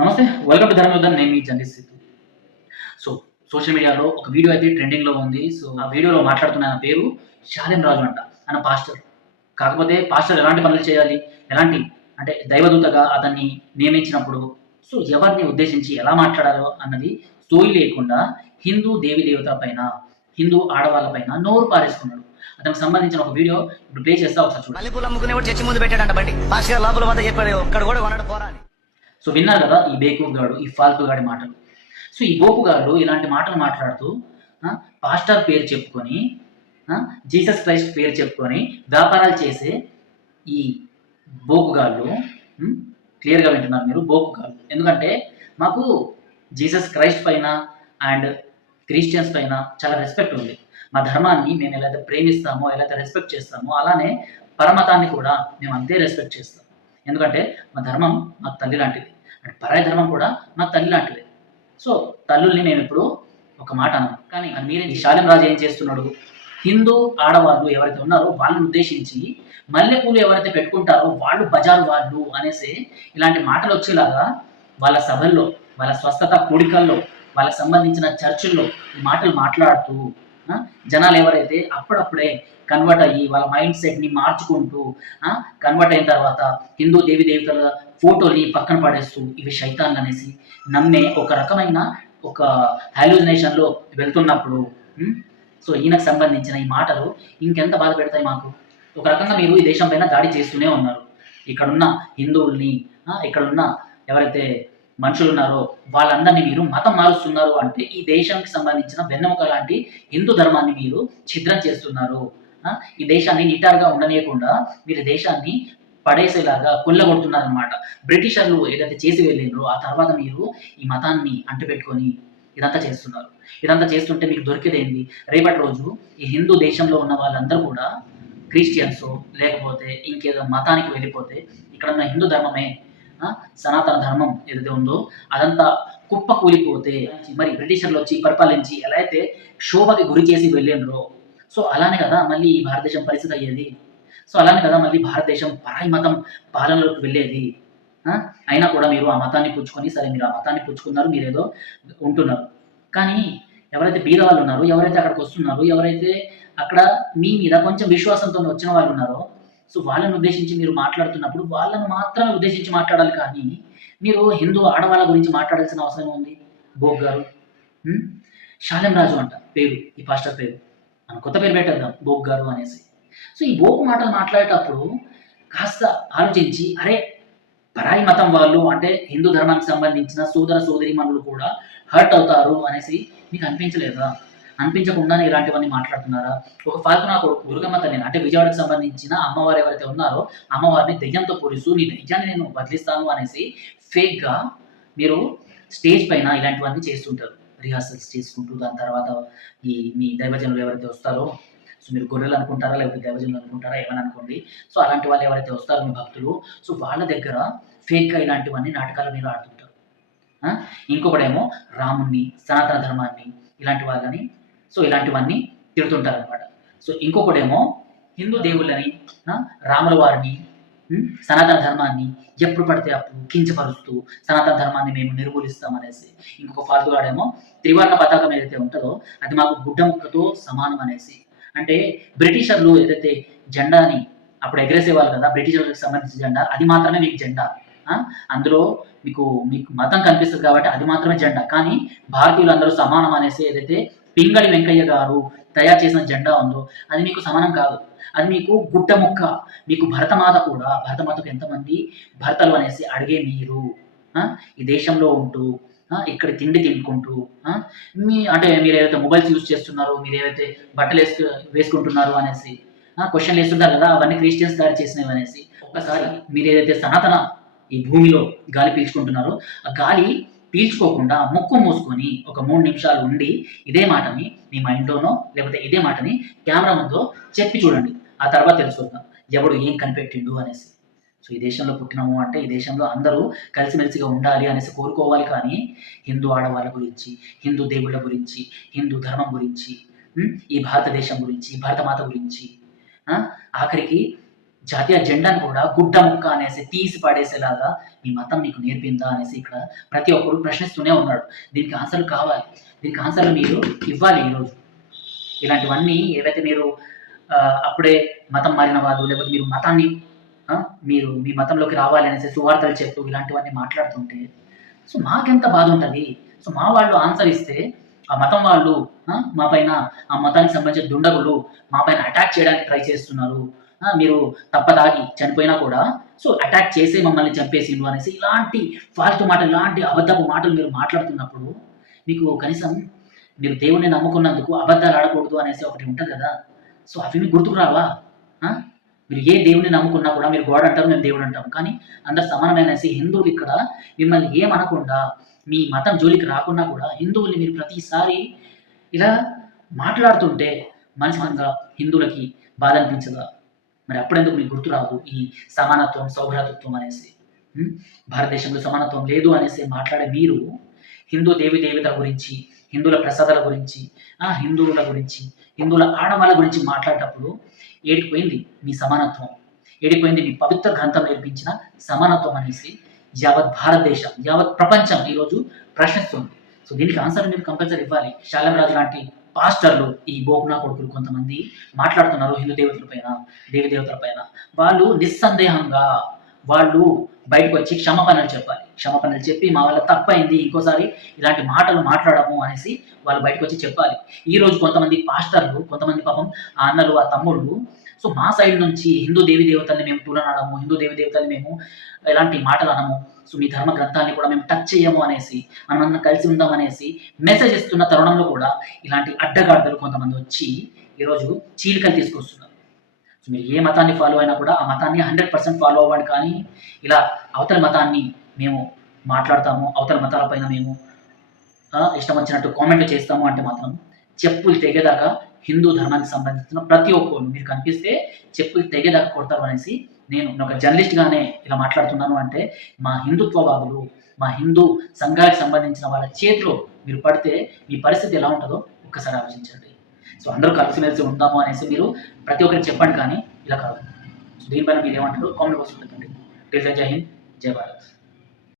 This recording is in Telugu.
నమస్తే వెల్కమ్ టు ధర్మయుద్ధం నేను మీ జంది సో సోషల్ మీడియాలో ఒక వీడియో అయితే ట్రెండింగ్లో ఉంది. సో ఆ వీడియోలో మాట్లాడుతున్న పేరు శాలిం రాజు అంట. ఆయన పాస్టర్ కాకపోతే పాస్టర్ ఎలాంటి పనులు చేయాలి? ఎలాంటి? అంటే దైవదూతగా అతన్ని నియమించినప్పుడు. సో ఎవరిని ఉద్దేశించి ఎలా మాట్లాడాలో అన్నది సోయి లేకుండా హిందూ దేవి దేవత పైన హిందూ ఆడవాళ్ళ పైన నోరు పారేసుకున్నాడు. అతనికి సంబంధించిన ఒక వీడియో ఇప్పుడు ప్లే చేస్తా ఒకసారి చూడండి చర్చి ముందు పెట్టాడంట బండి. పాస్టర్ లోపల వద్ద చెప్పాడు ఒక్కడ కూడా కొనడు పోరా సో విన్నారు కదా ఈ బేకూఫ్ గాడు ఈ ఫాల్తు గాడి మాటలు. సో ఈ బోకు గాడు ఇలాంటి మాటలు మాట్లాడుతూ పాస్టర్ పేరు చెప్పుకొని జీసస్ క్రైస్ట్ పేరు చెప్పుకొని వ్యాపారాలు చేసే ఈ బోకుగాళ్ళు క్లియర్గా వింటున్నారు మీరు బోకుగాళ్ళు ఎందుకంటే మాకు జీసస్ క్రైస్ట్ పైన అండ్ క్రిస్టియన్స్ పైన చాలా రెస్పెక్ట్ ఉంది. మా ధర్మాన్ని మేము ఎలా అయితే ప్రేమిస్తామో ఎలా అయితే రెస్పెక్ట్ చేస్తామో అలానే పరమతాన్ని కూడా మేము అంతే రెస్పెక్ట్ చేస్తాం. ఎందుకంటే మా ధర్మం మాకు తల్లి లాంటిది. అంటే పరాయి ధర్మం కూడా మాకు తల్లి లాంటిది. సో తల్లుల్ని మేము ఇప్పుడు ఒక మాట అన్నాం కానీ మీరే శాలిం రాజు ఏం చేస్తున్నాడు? హిందూ ఆడవాళ్ళు ఎవరైతే ఉన్నారో వాళ్ళని ఉద్దేశించి మల్లెపూలు ఎవరైతే పెట్టుకుంటారో వాళ్ళు బజారు వాళ్ళు అనేసి ఇలాంటి మాటలు వచ్చేలాగా వాళ్ళ సభల్లో వాళ్ళ స్వస్థత కూడికల్లో వాళ్ళకి సంబంధించిన చర్చిల్లో ఈ మాటలు మాట్లాడుతూ జనాలు ఎవరైతే అప్పుడప్పుడే కన్వర్ట్ అయ్యి వాళ్ళ మైండ్ సెట్ని మార్చుకుంటూ కన్వర్ట్ అయిన తర్వాత హిందూ దేవి దేవతల ఫోటోని పక్కన పడేస్తూ ఇవి శైతాన్లు అనేసి నమ్మే ఒక రకమైన ఒక hallucination లో వెళ్తున్నప్పుడు సో ఈయనకు సంబంధించిన ఈ మాటలు ఇంకెంత బాధ పెడతాయి మాకు? ఒక రకంగా మీరు ఈ దేశం పైన దాడి చేస్తూనే ఉన్నారు. ఇక్కడున్న హిందువుల్ని ఇక్కడున్న ఎవరైతే మనుషులు ఉన్నారో వాళ్ళందరినీ మీరు మతం మారుస్తున్నారు అంటే ఈ దేశానికి సంబంధించిన వెన్నెముక లాంటి హిందూ ధర్మాన్ని మీరు ఛిద్రం చేస్తున్నారు. ఈ దేశాన్ని నిటారుగా ఉండనీయకుండా మీరు దేశాన్ని పడేసేలాగా కొల్లగొడుతున్నారు అనమాట బ్రిటిషర్లు ఏదైతే చేసి వెళ్ళినారో ఆ తర్వాత మీరు ఈ మతాన్ని అంటుపెట్టుకొని ఇదంతా చేస్తున్నారు. ఇదంతా చేస్తుంటే మీకు దొరికేదేంది రేపటి రోజు ఈ హిందూ దేశంలో ఉన్న వాళ్ళందరూ కూడా క్రిస్టియన్స్ లేకపోతే ఇంకేదో మతానికి వెళ్ళిపోతే ఇక్కడ ఉన్న హిందూ ధర్మమే సనాతన ధర్మం ఏదైతే ఉందో అదంతా కుప్ప కూలిపోతే మరి బ్రిటిషర్లు వచ్చి పరిపాలించి ఎలా అయితే శోభకి గురి చేసి వెళ్ళిండ్రో. సో అలానే కదా మళ్ళీ ఈ భారతదేశం పరిస్థితి అయ్యేది. సో అలానే కదా మళ్ళీ భారతదేశం పరాయి మతం పాలనలోకి వెళ్ళేది. అయినా కూడా మీరు ఆ మతాన్ని పుచ్చుకొని సరే మీరు ఆ మతాన్ని పుచ్చుకున్నారు మీరు ఏదో ఉంటున్నారు. కానీ ఎవరైతే బీద వాళ్ళు ఉన్నారో ఎవరైతే అక్కడికి వస్తున్నారో ఎవరైతే అక్కడ మీ మీద కొంచెం విశ్వాసంతో వచ్చిన వాళ్ళు ఉన్నారో సో వాళ్ళని ఉద్దేశించి మీరు మాట్లాడుతున్నప్పుడు వాళ్ళని మాత్రమే ఉద్దేశించి మాట్లాడాలి కానీ మీరు హిందూ ఆడవాళ్ళ గురించి మాట్లాడాల్సిన అవసరం ఉంది భోగ్ గారు. శాలెం రాజు అంట పేరు ఈ పాస్టర్ పేరు. మనం కొత్త పేరు పెట్టేద్దాం భోగ్ గారు అనేసి. సో ఈ భోగ్ మాటలు మాట్లాడేటప్పుడు కాస్త ఆలోచించి అరే పరాయి మతం వాళ్ళు అంటే హిందూ ధర్మానికి సంబంధించిన సోదర సోదరి మనులు కూడా హర్ట్ అవుతారు అనేసి మీకు అనిపించలేదా? అనిపించకుండానే ఇలాంటివన్నీ మాట్లాడుతున్నారా? ఒక ఫాల్కున దుర్గమ్మ తల్లిని అంటే విజయవాడకు సంబంధించిన అమ్మవారు ఎవరైతే ఉన్నారో అమ్మవారిని దెయ్యంతో పోలిస్తూ నీ దెయ్యాన్ని నేను బదిలిస్తాను అనేసి ఫేక్గా మీరు స్టేజ్ పైన ఇలాంటివన్నీ చేస్తుంటారు. రిహార్సల్స్ చేసుకుంటూ దాని తర్వాత ఈ మీ దైవజనులు ఎవరైతే వస్తారో సో మీరు గొర్రెలు అనుకుంటారా లేకపోతే దైవజనులు అనుకుంటారా ఏమని అనుకోండి. సో అలాంటి వాళ్ళు ఎవరైతే వస్తారో మీ భక్తులు సో వాళ్ళ దగ్గర ఫేక్గా ఇలాంటివన్నీ నాటకాలు మీరు ఆడుతుంటారు. ఇంకొకడేమో రాముణ్ణి సనాతన ధర్మాన్ని ఇలాంటి వాళ్ళని సో ఇలాంటివన్నీ తిడుతుంటారు అనమాట సో ఇంకొకడేమో హిందూ దేవుళ్ళని రాముల వారిని సనాతన ధర్మాన్ని ఎప్పుడు పడితే అప్పుడు కించపరుస్తూ సనాతన ధర్మాన్ని మేము నిర్మూలిస్తాం అనేసి. ఇంకొక ఫాల్తుగాడేమో త్రివర్ణ పతాకం ఏదైతే ఉంటుందో అది మాకు గుడ్డ ముక్కతో సమానం అనేసి. అంటే బ్రిటిషర్లు ఏదైతే జెండాని అప్పుడు ఎగరేసేవాళ్ళు కదా బ్రిటిషర్లకు సంబంధించిన జెండా అది మాత్రమే మీకు జెండా. అందులో మీకు మీకు మతం కనిపిస్తుంది కాబట్టి అది మాత్రమే జెండా. కానీ భారతీయులు అందరూ సమానం అనేసి ఏదైతే పింగళి వెంకయ్య గారు తయారు చేసిన జెండా ఉందో అది మీకు సమానం కాదు. అది మీకు గుడ్డ ముక్క మీకు భరతమాత కూడా భరతమాతకు ఎంతమంది భర్తలు అనేసి అడిగే మీరు. ఈ దేశంలో ఉంటూ ఇక్కడ తిండి తినుకుంటూ మీ అంటే మీరు ఏదైతే మొబైల్స్ యూజ్ చేస్తున్నారో మీరు ఏవైతే బట్టలు వేసుకు వేసుకుంటున్నారు అనేసి క్వశ్చన్లు వేస్తుంటారు కదా అవన్నీ క్రిస్టియన్స్ తయారు చేసినవి అనేసి ఒక్కసారి మీరు ఏదైతే సనాతన ఈ భూమిలో గాలి పీల్చుకుంటున్నారో ఆ గాలి పీల్చుకోకుండా ముక్కు మూసుకొని ఒక మూడు నిమిషాలు ఉండి ఇదే మాటని మీ మైండ్లోనో లేకపోతే ఇదే మాటని కెమెరా ముందో చెప్పి చూడండి. ఆ తర్వాత తెలుసుకుందాం. ఎవడు ఏం కనిపెట్టిండు అనేసి. సో ఈ దేశంలో పుట్టినాము అంటే ఈ దేశంలో అందరూ కలిసిమెలిసిగా ఉండాలి అనేసి కోరుకోవాలి కానీ హిందూ ఆడవాళ్ళ గురించి హిందూ దేవుళ్ళ గురించి హిందూ ధర్మం గురించి ఈ భారతదేశం గురించి భారతమాత గురించి ఆఖరికి జాతీయ జెండాను కూడా గుడ్డ ముక్క అనేసి తీసి పడేసేలాగా మీ మతం మీకు నేర్పిందా అనేసి ఇక్కడ ప్రతి ఒక్కరు ప్రశ్నిస్తూనే ఉన్నాడు దీనికి ఆన్సర్లు కావాలి. దీనికి ఆన్సర్లు మీరు ఇవ్వాలి ఈరోజు. ఇలాంటివన్నీ ఏవైతే మీరు అప్పుడే మతం మారిన వాళ్ళు లేకపోతే మీరు మతాన్ని మీరు మీ మతంలోకి రావాలి అనేసి సువార్తలు చెప్తూ ఇలాంటివన్నీ మాట్లాడుతుంటే సో మాకెంత బాధ ఉంటుంది? సో మా వాళ్ళు ఆన్సర్ ఇస్తే ఆ మతం వాళ్ళు మా పైన ఆ మతానికి సంబంధించిన దుండగులు మా పైన అటాక్ చేయడానికి ట్రై చేస్తున్నారు. మీరు తప్పదాగి చనిపోయినా కూడా సో అటాక్ చేసి మమ్మల్ని చంపేసిండు అనేసి ఇలాంటి ఫాల్ట్ మాటలు ఇలాంటి అబద్ధపు మాటలు మీరు మాట్లాడుతున్నప్పుడు మీకు కనీసం మీరు దేవుణ్ణి నమ్ముకున్నందుకు అబద్ధాలు ఆడకూడదు అనేసి ఒకటి ఉంటుంది కదా. సో అవి మీకు గుర్తుకు రావా? మీరు ఏ దేవుని నమ్ముకున్నా కూడా మీరు గోడ అంటారు మేము దేవుడు అంటాం. కానీ అందరు సమానమైనసి హిందువులు ఇక్కడ మిమ్మల్ని ఏమనకుండా మీ మతం జోలికి రాకుండా కూడా హిందువుల్ని మీరు ప్రతిసారి ఇలా మాట్లాడుతుంటే మనసు హిందువులకి బాధ అనిపించదా? మరి అప్పుడెందుకు మీకు గుర్తు రావు ఈ సమానత్వం సౌభ్రాతృత్వం అనేసి? భారతదేశంలో సమానత్వం లేదు అనేసి మాట్లాడే మీరు హిందూ దేవి దేవతల గురించి హిందువుల ప్రసాదాల గురించి ఆ హిందువుల గురించి హిందువుల ఆడవాళ్ళ గురించి మాట్లాడేటప్పుడు ఏడిపోయింది మీ సమానత్వం. ఏడిపోయింది మీ పవిత్ర గ్రంథం నేర్పించిన సమానత్వం అనేసి యావత్ భారతదేశం యావత్ ప్రపంచం ఈరోజు ప్రశ్నిస్తుంది. సో దీనికి ఆన్సర్ మీరు కంపల్సరీ ఇవ్వాలి. శాలం రాజు లాంటి పాస్టర్లు ఈ బోకునా కొడుకులు కొంతమంది మాట్లాడుతున్నారు హిందూ దేవతల పైన దేవదేవతల పైన. వాళ్ళు నిస్సందేహంగా వాళ్ళు బయటకు వచ్చి క్షమాపణలు చెప్పాలి. క్షమాపణలు చెప్పి మా వల్ల తప్పైంది ఇంకోసారి ఇలాంటి మాటలు మాట్లాడము అనేసి వాళ్ళు బయటకు వచ్చి చెప్పాలి. ఈరోజు కొంతమంది పాస్టర్లు కొంతమంది పాపం ఆ అన్నలు ఆ తమ్ముళ్ళు సో మా సైడ్ నుంచి హిందూ దేవి దేవతల్ని మేము తులనాడము హిందూ దేవి దేవతల్ని మేము ఎలాంటి మాటలు అనము. సో మీ ధర్మ గ్రంథాన్ని కూడా మేము టచ్ చేయము అనేసి మనమందరం కలిసి ఉందాం అనేసి మెసేజ్ ఇస్తున్న తరుణంలో కూడా ఇలాంటి అడ్డగాడిదలు కొంతమంది వచ్చి ఈరోజు చీలికలు తీసుకొస్తున్నారు. సో మీరు ఏ మతాన్ని ఫాలో అయినా కూడా ఆ మతాన్ని హండ్రెడ్ పర్సెంట్ ఫాలో అవ్వండి కానీ ఇలా అవతల మతాన్ని మేము మాట్లాడతాము అవతల మతాలపైన మేము ఇష్టం వచ్చినట్టు కామెంట్లు చేస్తాము అంటే మాత్రం చెప్పులు తెగేదాకా హిందూ ధర్మానికి సంబంధించిన ప్రతి ఒక్కరు మీరు కనిపిస్తే చెప్పులు తెగేదాకా కొడతారు అనేసి నేను ఒక జర్నలిస్ట్గానే ఇలా మాట్లాడుతున్నాను అంటే మా హిందుత్వవాదులు మా హిందూ సంఘానికి సంబంధించిన వాళ్ళ చేతిలో మీరు పడితే మీ పరిస్థితి ఎలా ఉంటుందో ఒక్కసారి ఆలోచించండి. సో అందరూ కలిసిమెలిసి ఉందాము అనేసి మీరు ప్రతి ఒక్కరికి చెప్పండి కానీ ఇలా కాదు. సో దీనిపైన మీరు ఏమంటారు కామెంట్ బాక్స్ పెట్టండి. జై హింద్ జై భారత్.